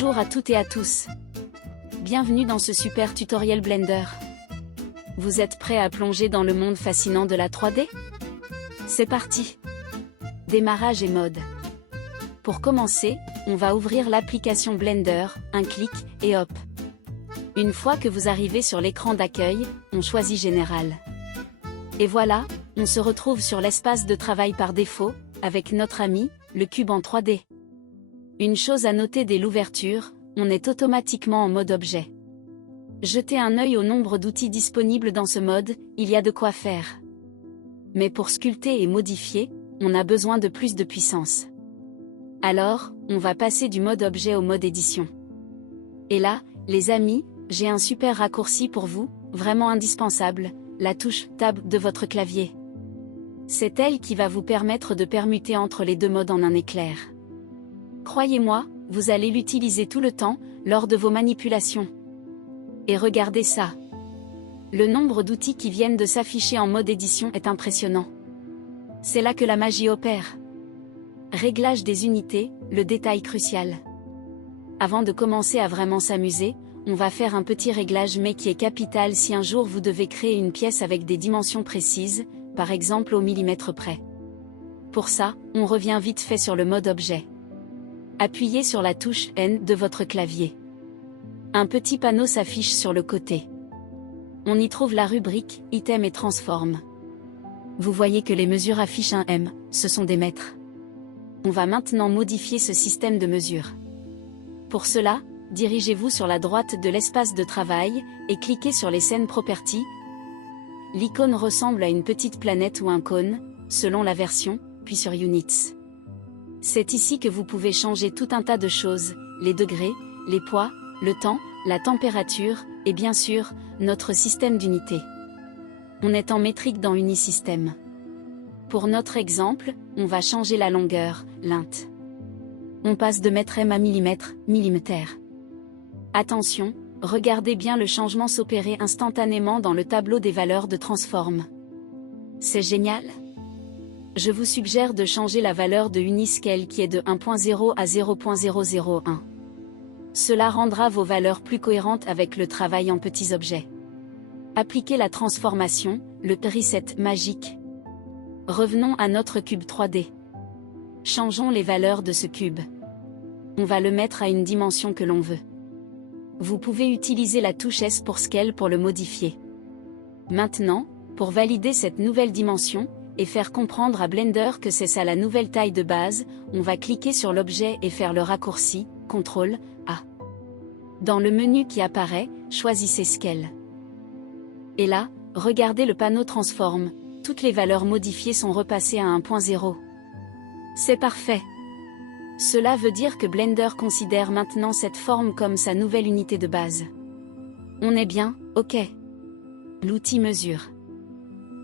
Bonjour à toutes et à tous. Bienvenue dans ce super tutoriel Blender. Vous êtes prêts à plonger dans le monde fascinant de la 3D? C'est parti! Démarrage et mode. Pour commencer, on va ouvrir l'application Blender, un clic, et hop. Une fois que vous arrivez sur l'écran d'accueil, on choisit Général. Et voilà, on se retrouve sur l'espace de travail par défaut, avec notre ami, le cube en 3D. Une chose à noter dès l'ouverture, on est automatiquement en mode objet. Jetez un œil au nombre d'outils disponibles dans ce mode, il y a de quoi faire. Mais pour sculpter et modifier, on a besoin de plus de puissance. Alors, on va passer du mode objet au mode édition. Et là, les amis, j'ai un super raccourci pour vous, vraiment indispensable, la touche Tab de votre clavier. C'est elle qui va vous permettre de permuter entre les deux modes en un éclair. Croyez-moi, vous allez l'utiliser tout le temps, lors de vos manipulations. Et regardez ça. Le nombre d'outils qui viennent de s'afficher en mode édition est impressionnant. C'est là que la magie opère. Réglage des unités, le détail crucial. Avant de commencer à vraiment s'amuser, on va faire un petit réglage mais qui est capital si un jour vous devez créer une pièce avec des dimensions précises, par exemple au millimètre près. Pour ça, on revient vite fait sur le mode objet. Appuyez sur la touche N de votre clavier. Un petit panneau s'affiche sur le côté. On y trouve la rubrique « Item et transforme ». Vous voyez que les mesures affichent un M, ce sont des mètres. On va maintenant modifier ce système de mesures. Pour cela, dirigez-vous sur la droite de l'espace de travail, et cliquez sur les scènes Properties. L'icône ressemble à une petite planète ou un cône, selon la version, puis sur Units. C'est ici que vous pouvez changer tout un tas de choses, les degrés, les poids, le temps, la température, et bien sûr, notre système d'unités. On est en métrique dans Unisystem. Pour notre exemple, on va changer la longueur, l'int. On passe de mètre M à millimètre, millimètre. Attention, regardez bien le changement s'opérer instantanément dans le tableau des valeurs de transform. C'est génial! Je vous suggère de changer la valeur de Uniscale qui est de 1.0 à 0.001. Cela rendra vos valeurs plus cohérentes avec le travail en petits objets. Appliquez la transformation, le reset magique. Revenons à notre cube 3D. Changeons les valeurs de ce cube. On va le mettre à une dimension que l'on veut. Vous pouvez utiliser la touche S pour Scale pour le modifier. Maintenant, pour valider cette nouvelle dimension, et faire comprendre à Blender que c'est ça la nouvelle taille de base, on va cliquer sur l'objet et faire le raccourci, CTRL A. Dans le menu qui apparaît, choisissez Scale. Et là, regardez le panneau Transform, toutes les valeurs modifiées sont repassées à 1.0. C'est parfait. Cela veut dire que Blender considère maintenant cette forme comme sa nouvelle unité de base. On est bien, ok. L'outil mesure.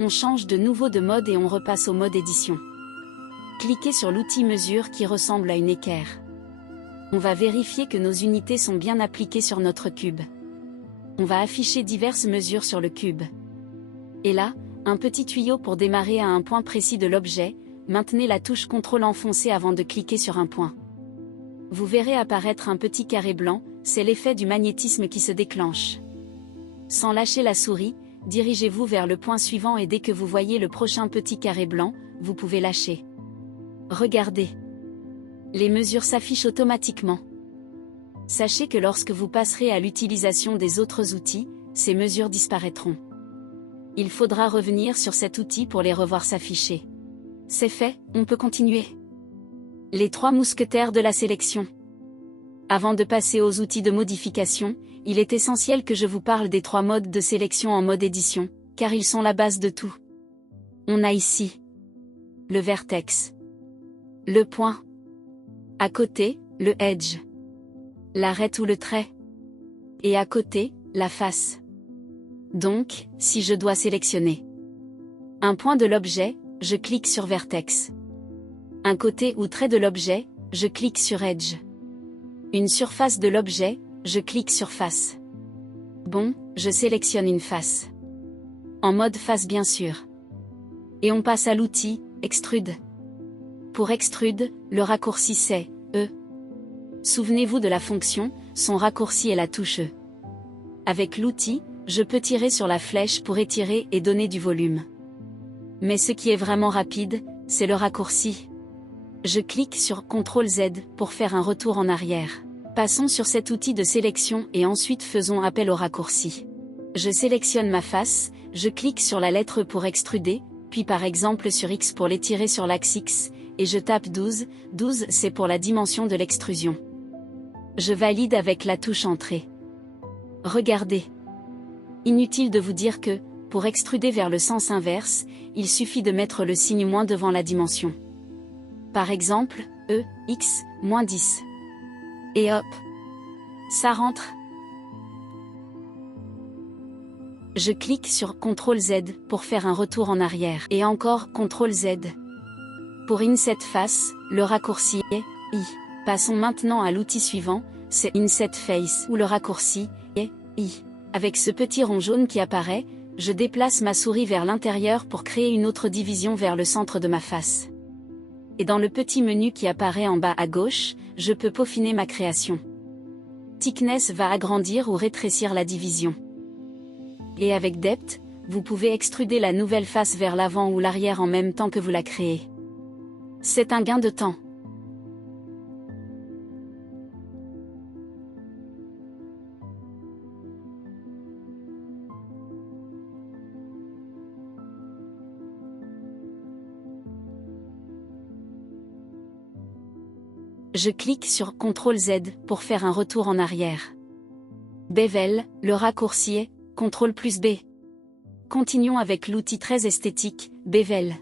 On change de nouveau de mode et on repasse au mode édition. Cliquez sur l'outil mesure qui ressemble à une équerre. On va vérifier que nos unités sont bien appliquées sur notre cube. On va afficher diverses mesures sur le cube. Et là, un petit tuyau pour démarrer à un point précis de l'objet, maintenez la touche CTRL enfoncée avant de cliquer sur un point. Vous verrez apparaître un petit carré blanc, c'est l'effet du magnétisme qui se déclenche. Sans lâcher la souris, dirigez-vous vers le point suivant et dès que vous voyez le prochain petit carré blanc, vous pouvez lâcher. Regardez. Les mesures s'affichent automatiquement. Sachez que lorsque vous passerez à l'utilisation des autres outils, ces mesures disparaîtront. Il faudra revenir sur cet outil pour les revoir s'afficher. C'est fait, on peut continuer. Les 3 mousquetaires de la sélection. Avant de passer aux outils de modification, il est essentiel que je vous parle des 3 modes de sélection en mode édition, car ils sont la base de tout. On a ici le vertex, le point, à côté, le edge, l'arête ou le trait, et à côté, la face. Donc, si je dois sélectionner un point de l'objet, je clique sur vertex. Un côté ou trait de l'objet, je clique sur edge. Une surface de l'objet, je clique sur face. Bon, je sélectionne une face. En mode face bien sûr. Et on passe à l'outil, Extrude. Pour Extrude, le raccourci c'est E. Souvenez-vous de la fonction, son raccourci est la touche E. Avec l'outil, je peux tirer sur la flèche pour étirer et donner du volume. Mais ce qui est vraiment rapide, c'est le raccourci. Je clique sur CTRL Z pour faire un retour en arrière. Passons sur cet outil de sélection et ensuite faisons appel au raccourci. Je sélectionne ma face, je clique sur la lettre E pour extruder, puis par exemple sur X pour l'étirer sur l'axe X, et je tape 12, 12 c'est pour la dimension de l'extrusion. Je valide avec la touche Entrée. Regardez. Inutile de vous dire que, pour extruder vers le sens inverse, il suffit de mettre le signe moins devant la dimension. Par exemple, E, X, moins 10. Et hop. Ça rentre. Je clique sur CTRL Z pour faire un retour en arrière. Et encore CTRL Z. Pour Inset Face, le raccourci est I. Passons maintenant à l'outil suivant, c'est Inset Face où le raccourci est I. Avec ce petit rond jaune qui apparaît, je déplace ma souris vers l'intérieur pour créer une autre division vers le centre de ma face. Et dans le petit menu qui apparaît en bas à gauche, je peux peaufiner ma création. Thickness va agrandir ou rétrécir la division. Et avec Depth, vous pouvez extruder la nouvelle face vers l'avant ou l'arrière en même temps que vous la créez. C'est un gain de temps. Je clique sur CTRL Z pour faire un retour en arrière. Bevel, le raccourci est CTRL+B. Continuons avec l'outil très esthétique, Bevel.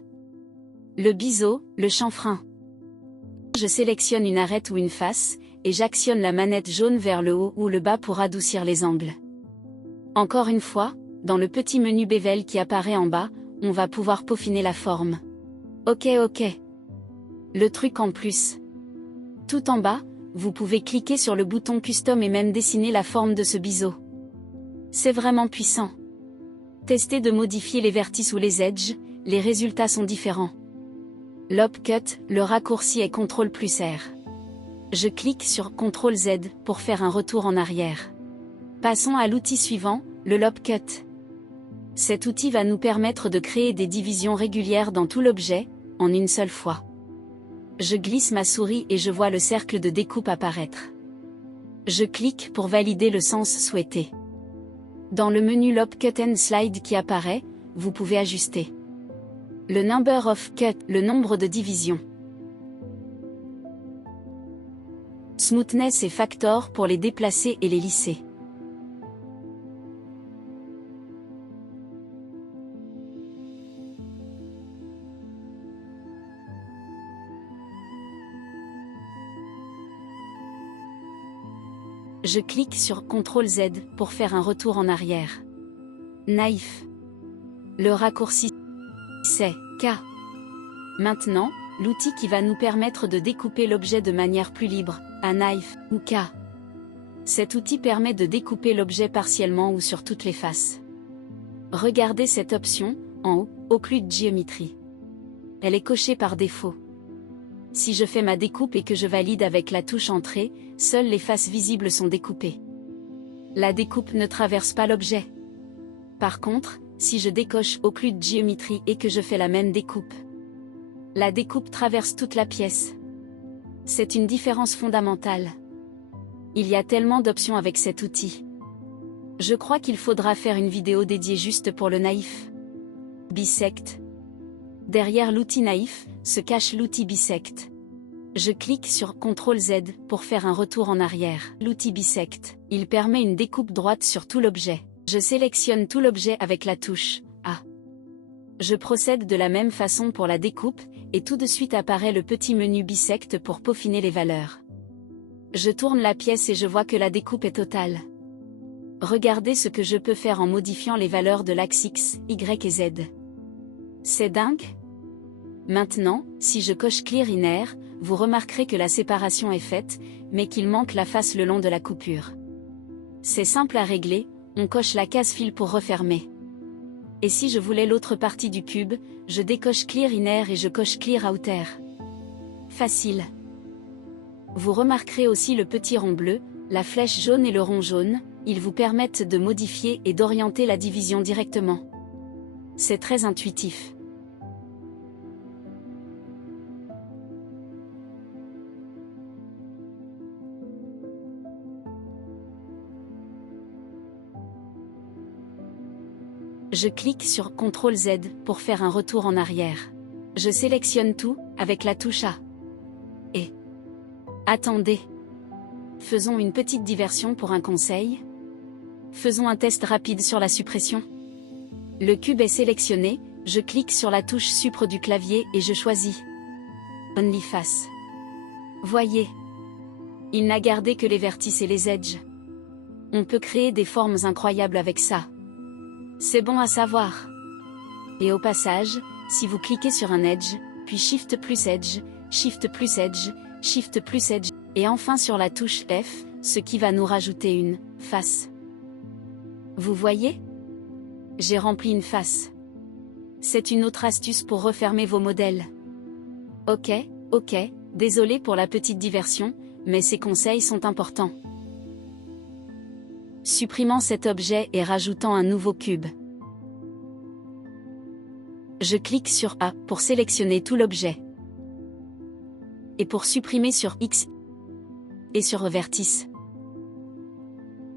Le biseau, le chanfrein. Je sélectionne une arête ou une face, et j'actionne la manette jaune vers le haut ou le bas pour adoucir les angles. Encore une fois, dans le petit menu Bevel qui apparaît en bas, on va pouvoir peaufiner la forme. Ok. Le truc en plus. Tout en bas, vous pouvez cliquer sur le bouton Custom et même dessiner la forme de ce biseau. C'est vraiment puissant. Testez de modifier les vertices ou les edges, les résultats sont différents. Lob Cut, le raccourci est CTRL+R. Je clique sur CTRL Z pour faire un retour en arrière. Passons à l'outil suivant, le Lob Cut. Cet outil va nous permettre de créer des divisions régulières dans tout l'objet, en une seule fois. Je glisse ma souris et je vois le cercle de découpe apparaître. Je clique pour valider le sens souhaité. Dans le menu Lob Cut and Slide qui apparaît, vous pouvez ajuster le Number of Cut, le nombre de divisions. Smoothness et Factor pour les déplacer et les lisser. Je clique sur CTRL Z pour faire un retour en arrière. Knife. Le raccourci c'est K. Maintenant, l'outil qui va nous permettre de découper l'objet de manière plus libre, un knife ou K. Cet outil permet de découper l'objet partiellement ou sur toutes les faces. Regardez cette option, en haut, Occlude Geometry. Elle est cochée par défaut. Si je fais ma découpe et que je valide avec la touche Entrée, seules les faces visibles sont découpées. La découpe ne traverse pas l'objet. Par contre, si je décoche Occlude Geometry et que je fais la même découpe, la découpe traverse toute la pièce. C'est une différence fondamentale. Il y a tellement d'options avec cet outil. Je crois qu'il faudra faire une vidéo dédiée juste pour le naïf. Bisect. Derrière l'outil naïf, se cache l'outil Bisect. Je clique sur CTRL Z pour faire un retour en arrière. L'outil Bisect, il permet une découpe droite sur tout l'objet. Je sélectionne tout l'objet avec la touche A. Je procède de la même façon pour la découpe, et tout de suite apparaît le petit menu Bisect pour peaufiner les valeurs. Je tourne la pièce et je vois que la découpe est totale. Regardez ce que je peux faire en modifiant les valeurs de l'axe X, Y et Z. C'est dingue? Maintenant, si je coche Clear Inner, vous remarquerez que la séparation est faite, mais qu'il manque la face le long de la coupure. C'est simple à régler, on coche la case Fill pour refermer. Et si je voulais l'autre partie du cube, je décoche Clear Inner et je coche Clear Outer. Facile. Vous remarquerez aussi le petit rond bleu, la flèche jaune et le rond jaune, ils vous permettent de modifier et d'orienter la division directement. C'est très intuitif. Je clique sur CTRL Z pour faire un retour en arrière. Je sélectionne tout, avec la touche A. Et... attendez. Faisons une petite diversion pour un conseil. Faisons un test rapide sur la suppression. Le cube est sélectionné, je clique sur la touche Supre du clavier et je choisis Only Face. Voyez. Il n'a gardé que les vertices et les edges. On peut créer des formes incroyables avec ça. C'est bon à savoir. Et au passage, si vous cliquez sur un edge, puis Shift plus Edge, Shift plus Edge, Shift plus Edge, et enfin sur la touche F, ce qui va nous rajouter une face. Vous voyez? J'ai rempli une face. C'est une autre astuce pour refermer vos modèles. Ok, désolé pour la petite diversion, mais ces conseils sont importants. Supprimant cet objet et rajoutant un nouveau cube. Je clique sur A pour sélectionner tout l'objet. Et pour supprimer sur X et sur vertice.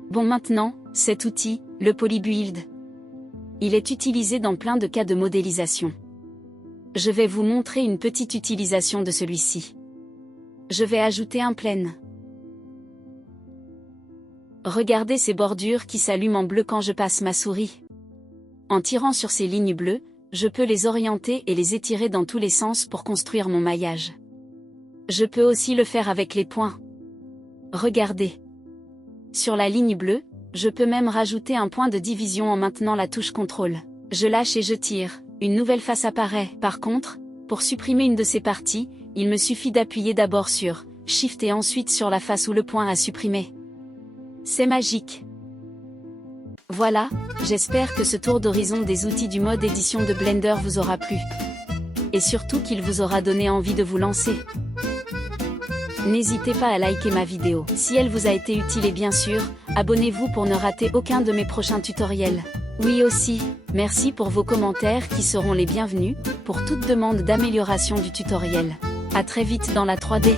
Bon, maintenant, cet outil, le Polybuild. Il est utilisé dans plein de cas de modélisation. Je vais vous montrer une petite utilisation de celui-ci. Je vais ajouter un plane. Regardez ces bordures qui s'allument en bleu quand je passe ma souris. En tirant sur ces lignes bleues, je peux les orienter et les étirer dans tous les sens pour construire mon maillage. Je peux aussi le faire avec les points. Regardez. Sur la ligne bleue, je peux même rajouter un point de division en maintenant la touche CTRL. Je lâche et je tire, une nouvelle face apparaît. Par contre, pour supprimer une de ces parties, il me suffit d'appuyer d'abord sur Shift et ensuite sur la face ou le point à supprimer. C'est magique. Voilà, j'espère que ce tour d'horizon des outils du mode édition de Blender vous aura plu. Et surtout qu'il vous aura donné envie de vous lancer. N'hésitez pas à liker ma vidéo si elle vous a été utile et bien sûr, abonnez-vous pour ne rater aucun de mes prochains tutoriels. Oui aussi, merci pour vos commentaires qui seront les bienvenus, pour toute demande d'amélioration du tutoriel. À très vite dans la 3D.